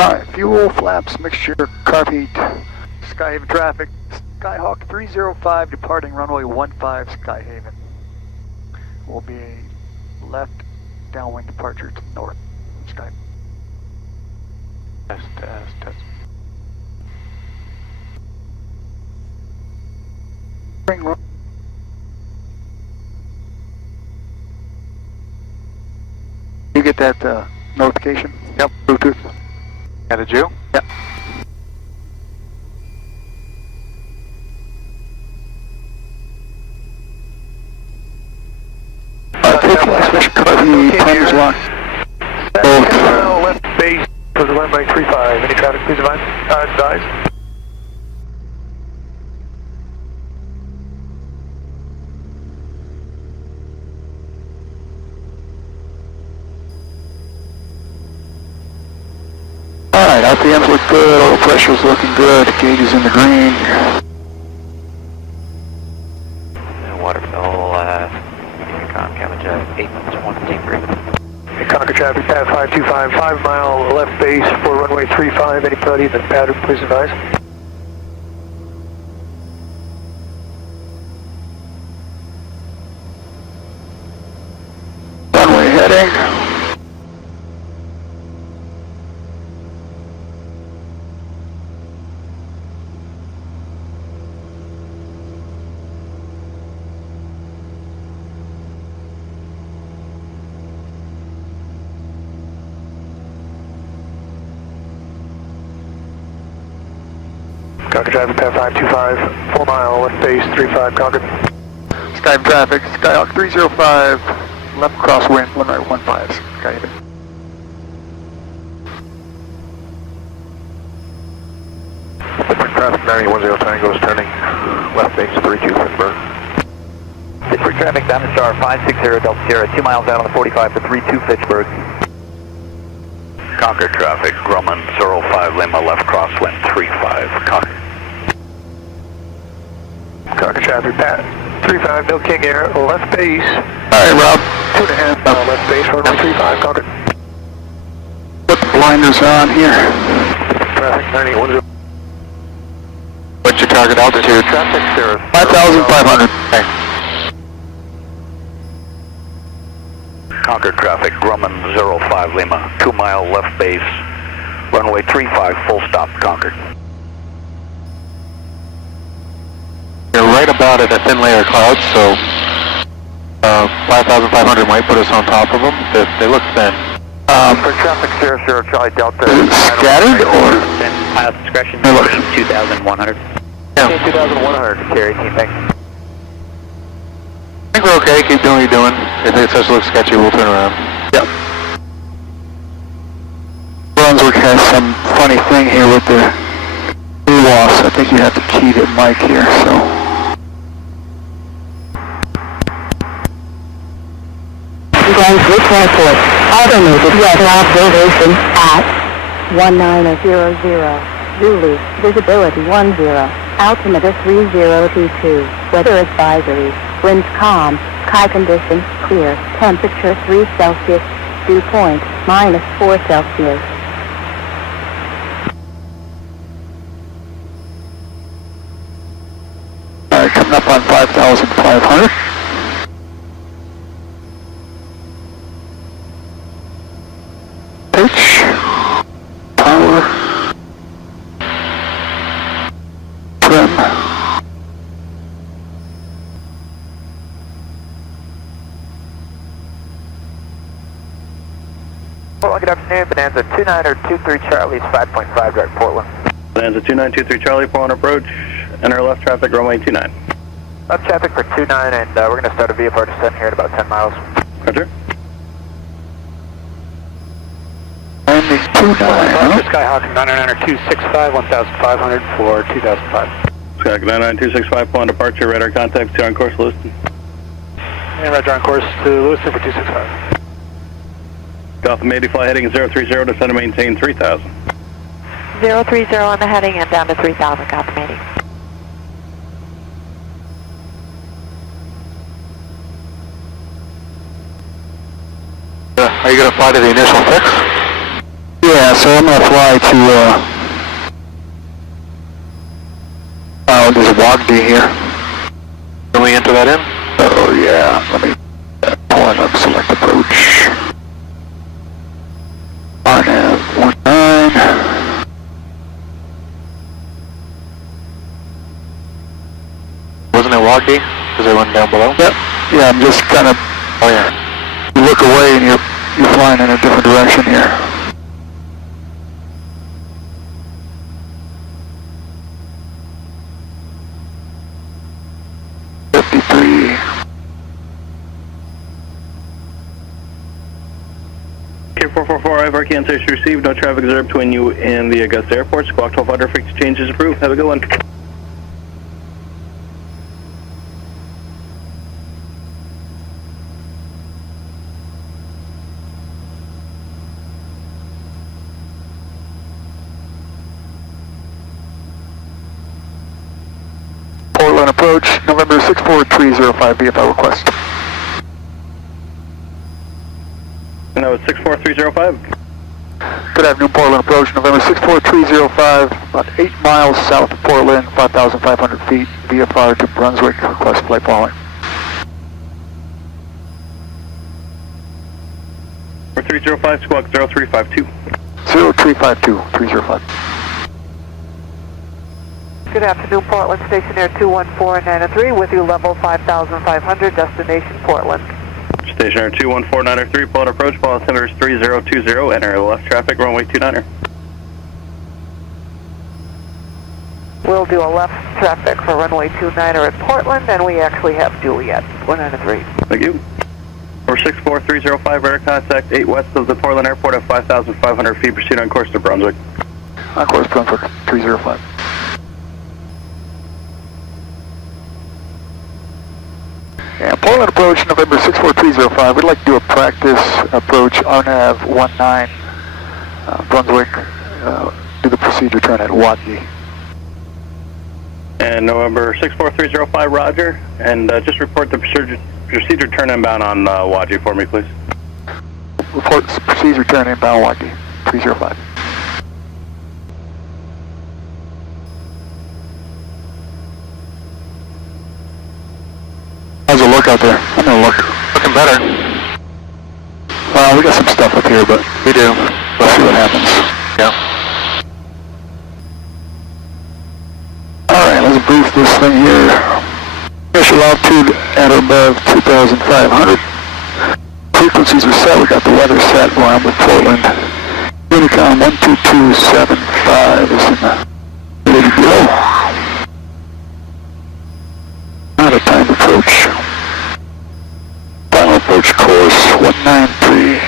Alright, fuel, flaps, mixture, carb heat. Skyhaven traffic, Skyhawk 305 departing runway 15 Skyhaven. Will be a left downwind departure to north. Sky. Test. Bring run. You get that notification? Yep. Bluetooth. Yeah, did you? Yep. Special carb heat, time is locked. Left base for the runway 35. Any traffic, please advise. Alright, RPMs look good, oil pressure's looking good, gauge is in the green. Water fill, cabin jet 8-1 Concord traffic, pad 525, 5 mile left base for runway 35. Anybody in the pattern, please advise. Runway heading. Concord traffic, pad 525, 4 mile left base, 35 Concord. Skyhaven traffic, Skyhawk 305, left crosswind, 1915, Skyhaven. Pittsburgh traffic, 9010 Tango is turning left base, 32 Pittsburgh. Pittsburgh traffic, Diamond Star 560 Delta Sierra, 2 miles out on the 45 for 32 Pittsburgh. Concord traffic, Grumman 05 Lima, left crosswind 35, Concord. Concord traffic, pad 35, no King Air, left base. Alright, Rob. 2.5 mile left base, runway 35 Concord. Put the blinders on here. Traffic, 9010. What's your target altitude? Traffic, Sarah. 5,500. Okay. Concord traffic, Grumman 05 Lima, 2 mile left base, runway 35, full stop, Concord. You're right about it, a thin layer of clouds, so 5,500 might put us on top of them. They look thin. For traffic, Sierra Charlie Delta. Scattered or? Pilot discretion, 2,100. Yeah. 2,100, carry team, thanks. I think we're okay, keep doing what you're doing. If it starts to look sketchy, we'll turn around. Yep. Brunswick has some funny thing here with the loss. I think you have to key to Mike here, so. Brunswick Airport, automated weather observation at 1900, Zulu, visibility 10, altimeter 3022, weather advisory, winds calm, sky conditions clear, temperature 3 Celsius, dew point -4 Celsius. Alright, coming up on 5,500. Pitch, power, trim. Portland, good afternoon. Bonanza 2923 Charlie, 5.5 direct Portland. Bonanza 2923 Charlie, Portland approach, enter left traffic, runway 29. Left traffic for 29, and we're going to start a VFR descent here at about 10 miles. Roger. And the 29, huh? Skyhawk 99265, 1,500 for 2005. Skyhawk 99265, point departure, radar contact, 2 on course, Lewiston. And roger on course to Lewiston for 265. Gotham 80 fly heading 030, descend and maintain 3000. 030 on the heading and down to 3000, Gotham 80. Are you going to fly to the initial fix? Yeah, Yeah, so I'm gonna fly to, there's a WAGD here. Can we enter that in? Oh yeah, let me pull it up, select approach. RNAV 19. Wasn't it WAGD? Is there one down below? Yep, yeah, I'm just kind of, Oh yeah. you look away and you're flying in a different direction here. K444, I've cancellation received. No traffic observed between you and the Augusta Airport. Squawk 1200, frequency change is approved. Have a good one. Portland approach, November 64305, VFL request. And that was 64305. Good afternoon, Portland approach, November 64305, about 8 miles south of Portland, 5,500 feet, VFR to Brunswick, request flight following. 4305, squawk 0352. 0352, 305. Good afternoon, Portland Station Air 214903 with you level 5,500, destination Portland. Station Air 214903, Portland approach, Paul Center 3020, enter left traffic, runway 29er. We'll do a left traffic for runway 29er at Portland, and we actually have Juliet, 193. Thank you. Number 64305, radar contact 8 west of the Portland Airport at 5,500 feet, proceed on course to Brunswick. On course, Brunswick, 305. Yeah, Portland approach, November 64305. We'd like to do a practice approach, RNAV 19, Brunswick, do the procedure turn at Waukee. And November 64305, roger. And just report the procedure turn inbound on Waukee for me, please. Report procedure turn inbound Waukee, 305. How's it look out there? I'm gonna look. Looking better. Well, we got some stuff up here, but We do. let's see what happens. Yeah. Alright, let's brief this thing here. Initial altitude at or above 2,500. Frequencies are set. We got the weather set. We're on with Portland. Unicom 12275 is in the ready to go. Not a time approach. Final approach course 193.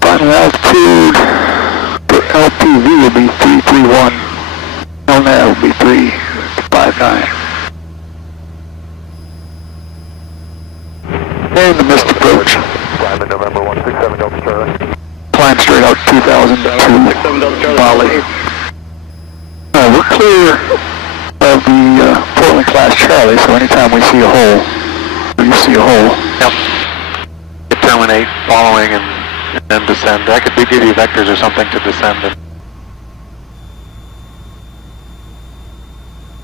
Final altitude for LPV will be 331. LNAV will be 359. And the missed approach. Climb in November 167 Delta Charlie. Climb straight out 2000 to Bali. We're clear of the Portland class Charlie, so anytime we see a hole, or you see a hole. Yep. You terminate following and then descend. I could give you vectors or something to descend in.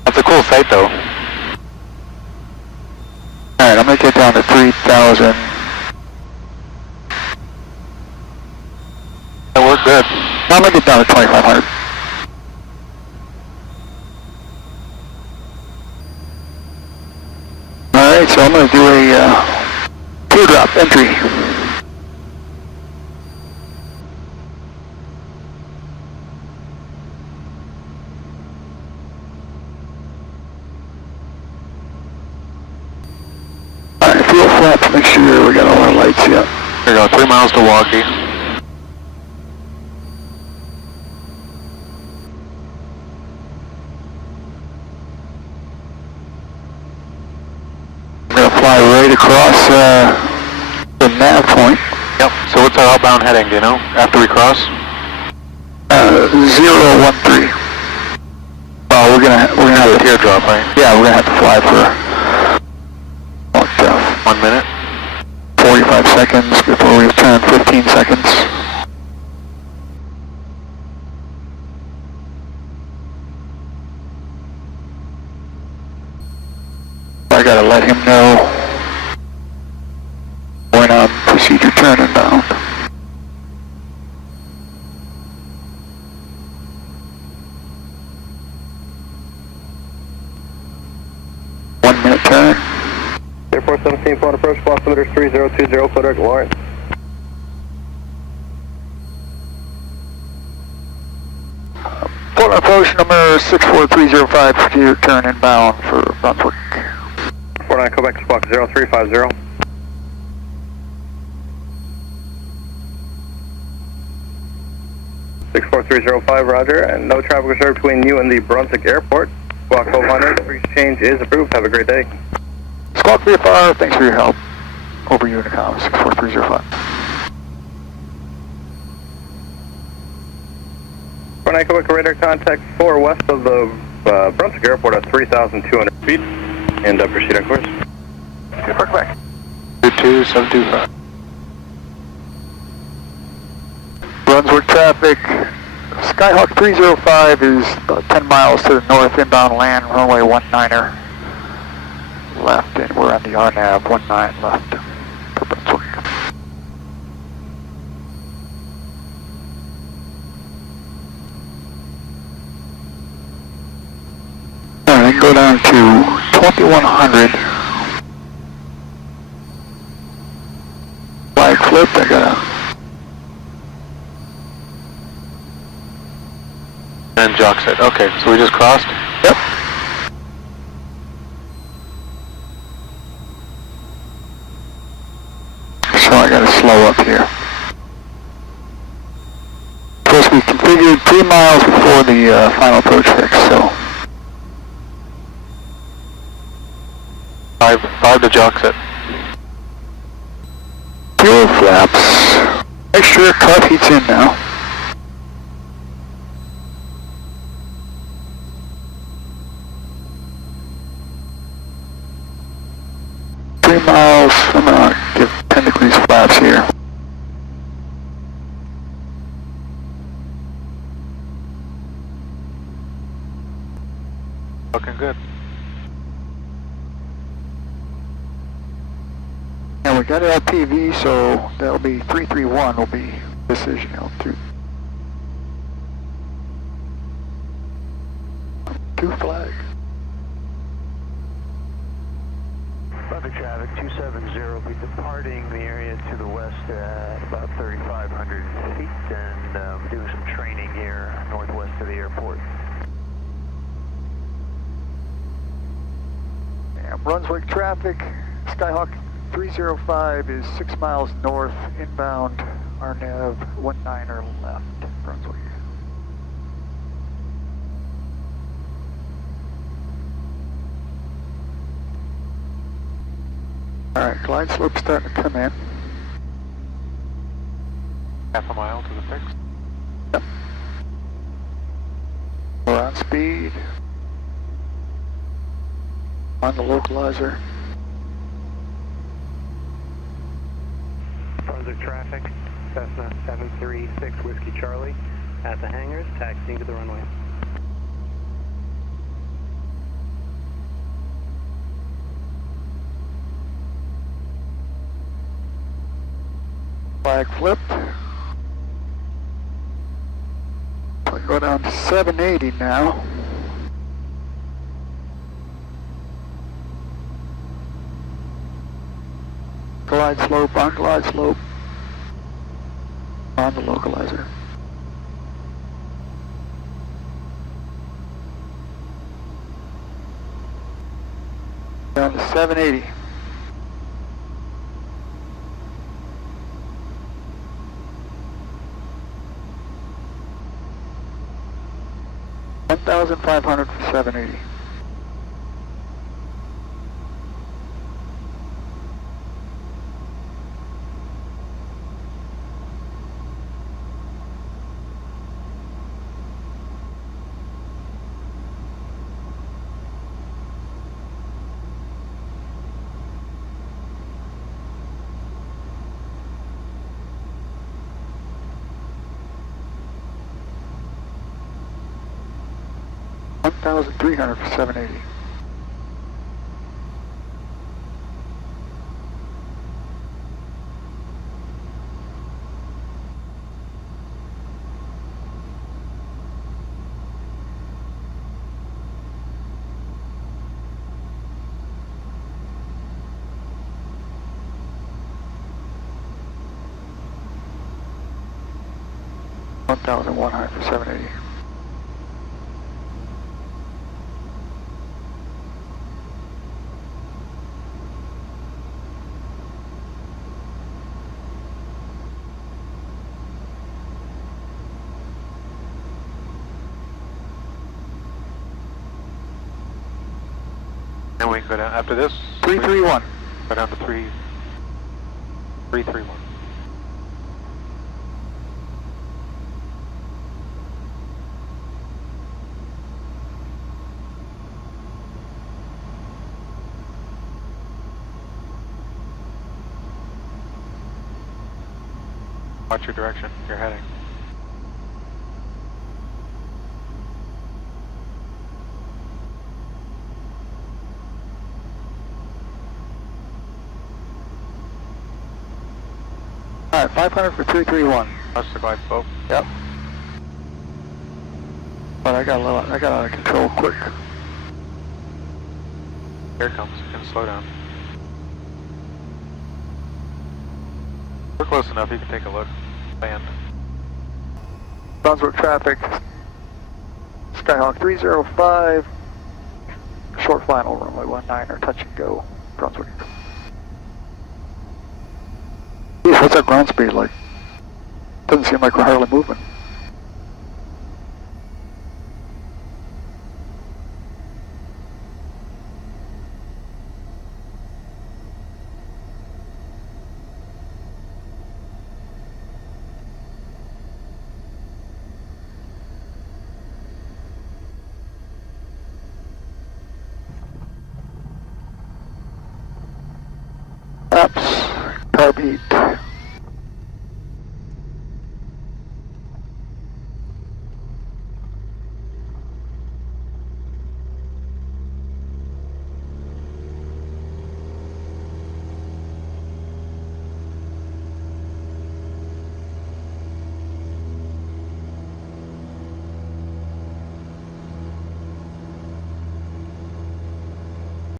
That's a cool site though. Alright, I'm going to get down to 3,000. That worked good. I'm going to get down to 2,500. Alright, so I'm going to do a teardrop entry. Alright, fuel flaps, make sure we got all our lights yet. There you go, 3 miles to Waukee. I'm going to fly right across the nav point. Yep. So what's our outbound heading, do you know? After we cross? 013. Well, we're gonna have to teardrop, right? Yeah, we're gonna have to fly for 1 minute. 45 seconds before we turn. 15 seconds. gotta let him know when I'm procedure turn inbound. One-minute turn. Airport 17, phone approach, altimeter 3020, clear direct Lawrence. Port approach number 64305, procedure turn inbound for Brunswick. 49 Quebec Squawk 0350. Roger, and no traffic reserved between you and the Brunswick Airport. Squawk 1200, free exchange is approved. Have a great day. Squawk VFR, thanks for your help. Over Unicom, 64305. 49 Quebec radar contact 4 west of the Brunswick Airport at 3,200 feet, and proceed on course. Super Quebec. 22725. Brunswick traffic. Skyhawk 305 is about 10 miles to the north, inbound land, runway 19er left, and we're on the RNAV 19 left for Brunswick. Alright, go down to 2100. Flag flip, I gotta... And jock set. Okay, so we just crossed? Yep. So I gotta slow up here. Of course, we configured 3 miles before the final approach fix, so... 5 to jock set. Fuel flaps. Make sure carb heat's in now. Miles, I'm gonna give 10 degrees flaps here. Looking good. And we got LPV, so that'll be 331 will be decision L2. 2 flag. Traffic 270 will be departing the area to the west at about 3,500 feet and doing some training here northwest of the airport. And Brunswick traffic, Skyhawk 305 is 6 miles north, inbound, RNAV 19er left, Brunswick. Alright, glide slope's starting to come in. Half a mile to the fix. Yep. We're on speed. On the localizer. Brunswick traffic, Cessna 736 Whiskey Charlie at the hangars, taxiing to the runway. Flag flipped. We go down to 780 now. Glide slope, on glide slope. On the localizer. Down to 780. $1,500 for 780. $1,300 for 780. 1,100 for 780. And we can go down after this. 331. Go down to 331. Watch your direction. You're heading. Alright, 500 for 331. Watch the glide slope. Yep. But I got out of control quick. Here it comes. You can slow down. We're close enough. You can take a look. Land. Brunswick traffic. Skyhawk 305. Short final, runway 19er, touch and go. Brunswick. Geez, what's that ground speed like? Doesn't seem like we're hardly moving. Apps, carb heat.